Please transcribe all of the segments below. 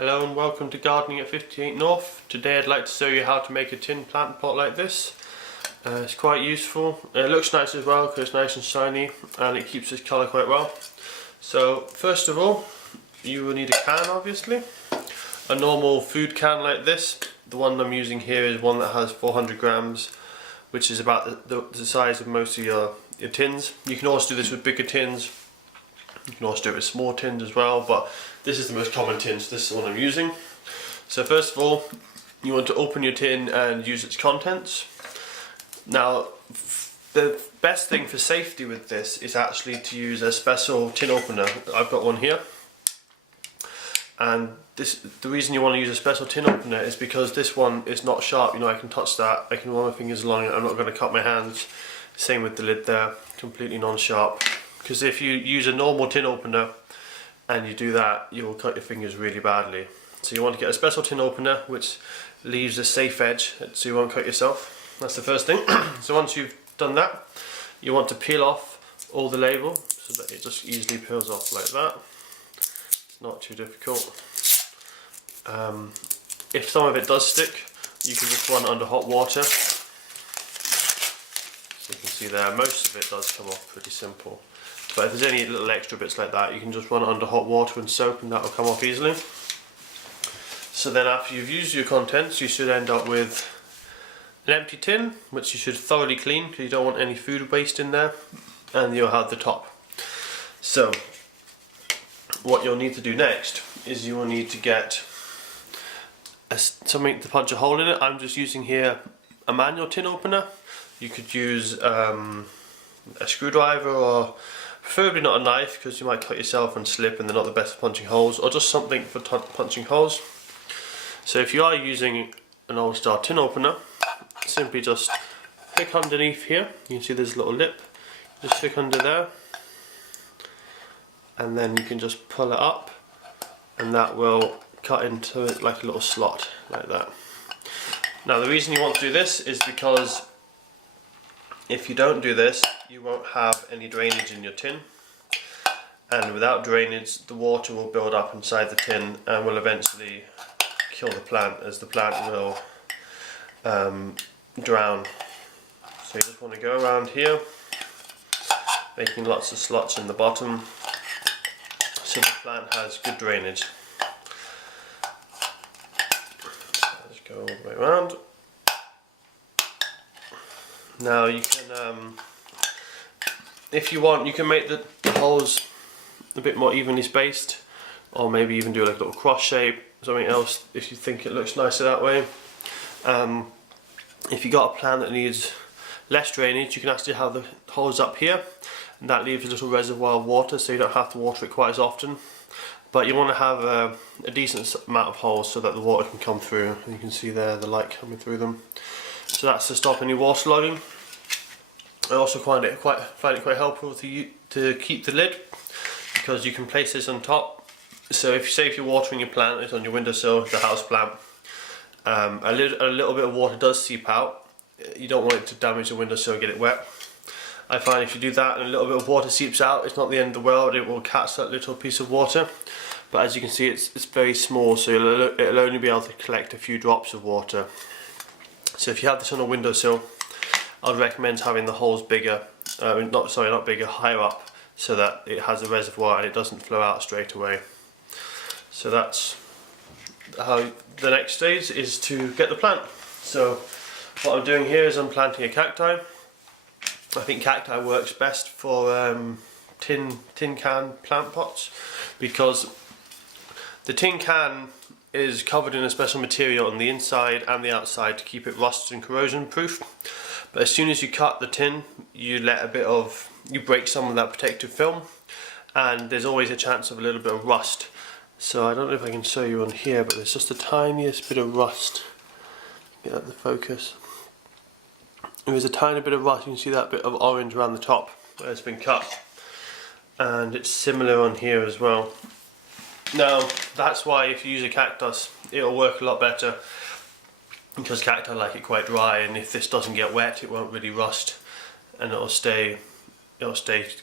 Hello and welcome to Gardening at 58 North. Today I'd like to show you how to make a tin plant pot like this. It's quite useful. It looks nice as well because it's nice and shiny and it keeps its colour quite well. So first of all, you will need a can, obviously. A normal food can like this. The one I'm using here is one that has 400 grams, which is about the size of most of your tins. You can also do this with bigger tins. You can also do it with small tins as well, but this is the most common tin, so this is the one I'm using. So first of all, you want to open your tin and use its contents. Now, the best thing for safety with this is actually to use a special tin opener. I've got one here. And the reason you want to use a special tin opener is because this one is not sharp. You know, I can touch that, I can run my fingers along it, I'm not going to cut my hands. Same with the lid there, completely non-sharp. Because if you use a normal tin opener and you do that, you will cut your fingers really badly. So you want to get a special tin opener which leaves a safe edge so you won't cut yourself. That's the first thing. So once you've done that, you want to peel off all the label so that it just easily peels off like that. It's not too difficult. If some of it does stick, you can just run it under hot water. So you can see there, most of it does come off pretty simple. But if there's any little extra bits like that, you can just run it under hot water and soap and that will come off easily. So then after you've used your contents, you should end up with an empty tin, which you should thoroughly clean because you don't want any food waste in there, and you'll have the top. So what you'll need to do next is you will need to get something to punch a hole in it. I'm just using here a manual tin opener. You could use a screwdriver, or preferably not a knife because you might cut yourself and slip and they're not the best for punching holes, or just something for punching holes. So if you are using an old style tin opener, simply just pick underneath here. You can see there's a little lip. Just stick under there and then you can just pull it up and that will cut into it like a little slot like that. Now the reason you want to do this is because if you don't do this, you won't have any drainage in your tin, and without drainage the water will build up inside the tin and will eventually kill the plant, as the plant will drown. So you just want to go around here making lots of slots in the bottom so the plant has good drainage. So just go all the way around. Now you can, if you want, you can make the holes a bit more evenly spaced, or maybe even do like a little cross shape, something else if you think it looks nicer that way. If you got a plant that needs less drainage, you can actually have the holes up here, and that leaves a little reservoir of water so you don't have to water it quite as often. But you want to have a decent amount of holes so that the water can come through. You can see there the light coming through them. So that's to stop any waterlogging. I also find it quite helpful to keep the lid, because you can place this on top. So if you're watering your plant, it's on your windowsill, the house plant, a little bit of water does seep out. You don't want it to damage the windowsill and get it wet. I find if you do that and a little bit of water seeps out, it's not the end of the world. It will catch that little piece of water, but as you can see, it's very small, so it'll only be able to collect a few drops of water. So if you have this on a windowsill, I'd recommend having the holes bigger, not bigger, higher up, so that it has a reservoir and it doesn't flow out straight away. So that's how the next stage is to get the plant. So what I'm doing here is I'm planting a cacti. I think cacti works best for tin can plant pots, because the tin can is covered in a special material on the inside and the outside to keep it rust and corrosion proof. But as soon as you cut the tin, you break some of that protective film, and there's always a chance of a little bit of rust. So I don't know if I can show you on here, but there's just the tiniest bit of rust. Get out the focus. There's a tiny bit of rust. You can see that bit of orange around the top where it's been cut, and it's similar on here as well. Now that's why if you use a cactus, it'll work a lot better, because cacti like it quite dry, and if this doesn't get wet it won't really rust and it'll stay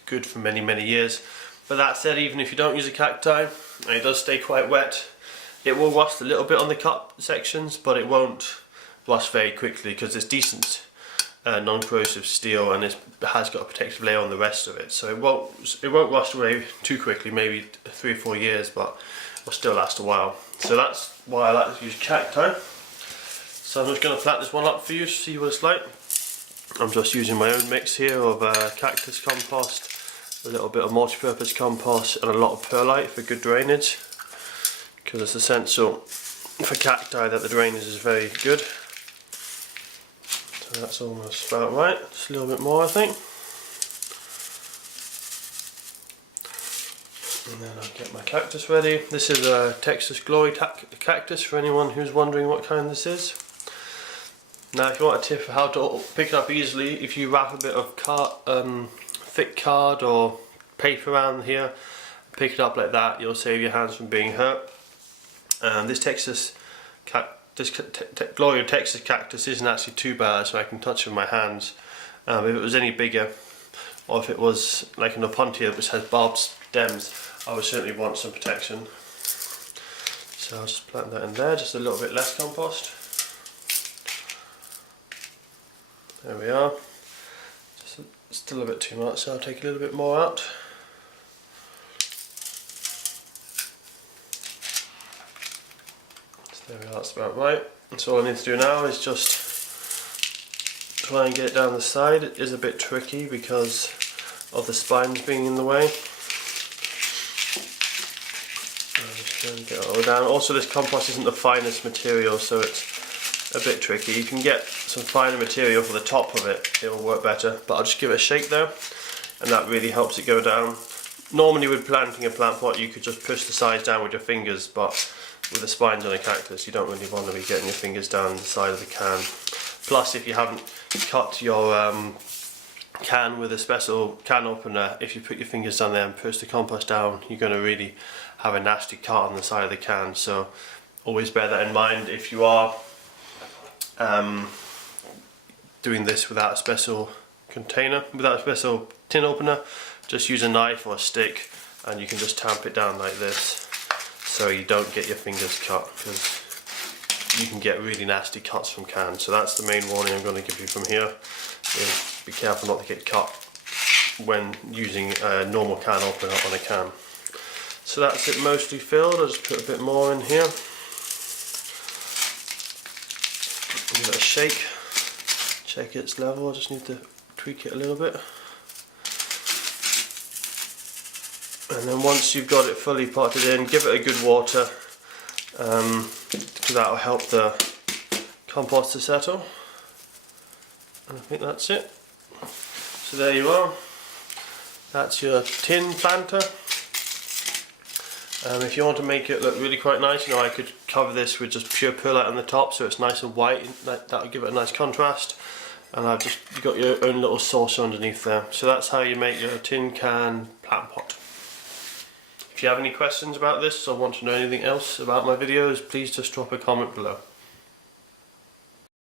good for many years. But that said, even if you don't use a cacti and it does stay quite wet, It will rust a little bit on the cut sections, but it won't rust very quickly because it's decent non-corrosive steel, and it has got a protective layer on the rest of it, so it won't rust away too quickly, maybe 3 or 4 years, but it'll still last a while. So that's why I like to use cacti. So I'm just going to plant this one up for you to see what it's like. I'm just using my own mix here of cactus compost, a little bit of multi-purpose compost, and a lot of perlite for good drainage, because it's essential for cacti that the drainage is very good. So that's almost about right, just a little bit more I think. And then I'll get my cactus ready. This is a Texas Glory cactus for anyone who's wondering what kind this is. Now if you want a tip for how to pick it up easily, if you wrap a bit of thick card or paper around here, pick it up like that, you'll save your hands from being hurt. This Glory Texas cactus isn't actually too bad, so I can touch it with my hands. If it was any bigger, or if it was like an Opuntia which has barbed stems, I would certainly want some protection. So I'll just plant that in there, just a little bit less compost. There we are. Still a bit too much, so I'll take a little bit more out. There we are, that's about right. And so all I need to do now is just try and get it down the side. It is a bit tricky because of the spines being in the way. I'm just going to get it all down. Also, this compost isn't the finest material, so it's a bit tricky. You can get some finer material for the top of it, it will work better, but I'll just give it a shake there, and that really helps it go down. Normally with planting a plant pot you could just push the sides down with your fingers, but with the spines on a cactus you don't really want to be getting your fingers down the side of the can. Plus, if you haven't cut your can with a special can opener, if you put your fingers down there and push the compost down, you're going to really have a nasty cut on the side of the can. So always bear that in mind if you are doing this without a special container, without a special tin opener. Just use a knife or a stick and you can just tamp it down like this so you don't get your fingers cut, because you can get really nasty cuts from cans. So that's the main warning I'm going to give you from here, is be careful not to get cut when using a normal can opener on a can. So that's it mostly filled. I'll just put a bit more in here. Give it a shake, check its level. I just need to tweak it a little bit. And then once you've got it fully potted in, give it a good water, because that will help the compost to settle. And I think that's it. So there you are. That's your tin planter. If you want to make it look really quite nice, you know, I could cover this with just pure perlite on the top so it's nice and white. That will give it a nice contrast. And I've just got your own little saucer underneath there. So that's how you make your tin can plant pot. If you have any questions about this or want to know anything else about my videos, please just drop a comment below.